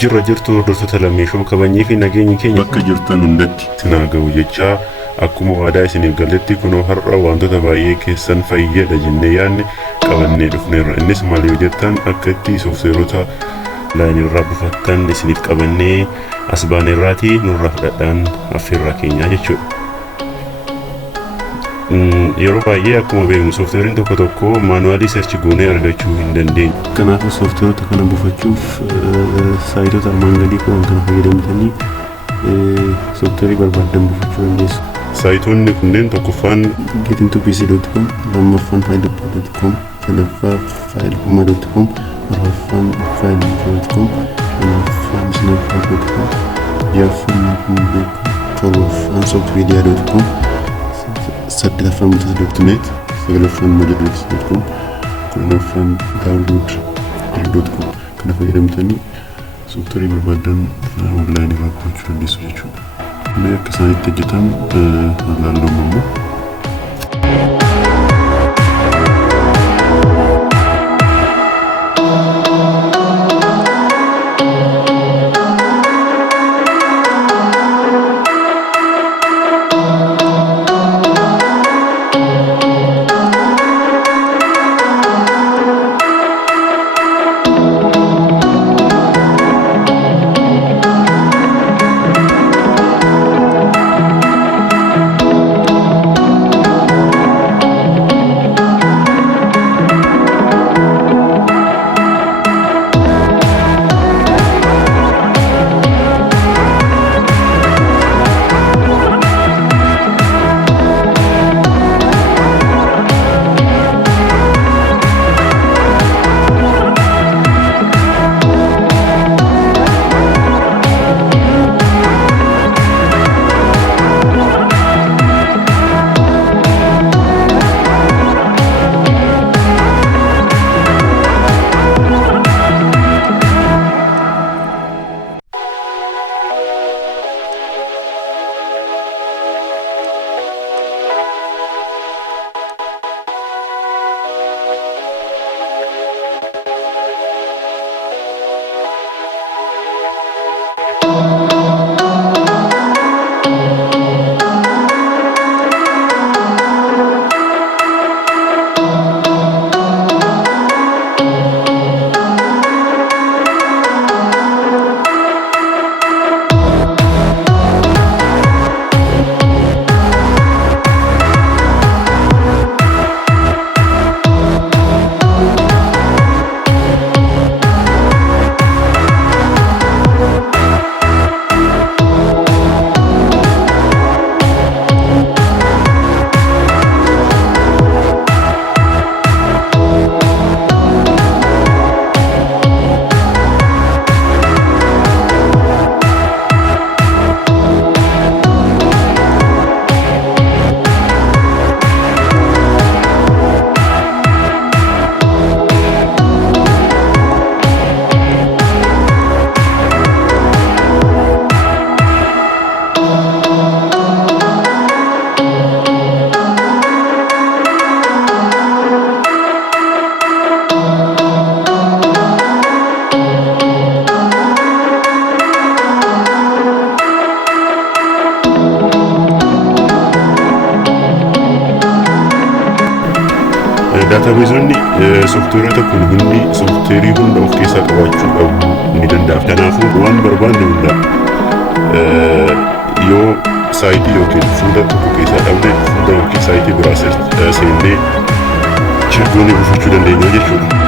jirra jirtu hordoftoota lammeeshoo kabanyee fi nageenyi keenya bakka jirtan hundatti sinaa ga'u jechaa akkuma waadaa isiniif galetti kunoo har'a wantoota baay'ee keessan fayyada jennee yaadne qabannee dhufneerra. Innis maal yoo jettan akka itti soofteerota laayinirraa buufattan isiniif qabannee as baanerraatii nurraa fudhadhaan affeerraa keenyaa jechuudha. Yeroo baay'ee akkuma beeknu soofteeriin tokko maanuwaalii search goonee argachuu hin dandeenyu. Kanaafuu soofteerota kana buufachuuf saayitoota armaan gadii kana fayyadamtanii soofteerii barbaadan buufachuu dandeessu. Saayitoonni kunneen tokkoffaan getintopc.com, lammaffaan fayilappa.com, sadaffaa fayilpuma.com, arfaffaan fayilpuma.com, shanaffaan snapchat.com, ja'affaan torbaffaan softmedia.com, saddettaffaan mutasa.net, sagalaffaan majadox.com, kurnaffaan download.com kana fayyadamtanii soofteerii barbaadan onlaayinii irraa buufachuu dandeessu jechuudha. Mee akka isaan itti hojjetan ilaallu immoo. Daatabeezonni soofteerota kun hundi soofteerii hunda of keessaa qabaachuu qabu ni danda'a. Kanaafuu waan barbaanne hunda yoo saayitii yookiin fuula tokko keessaa dhabne fuula yookiin saayitii biraa seennee goonee buufachuu dandeenya jechuudha.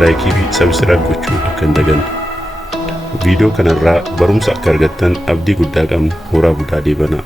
laayikii fi sabskiraayib gochuu akka hin daganne. Viidiyoo kanarraa barumsa akka argattan abdii guddaa qabna. Horaa bulaa deebanaa.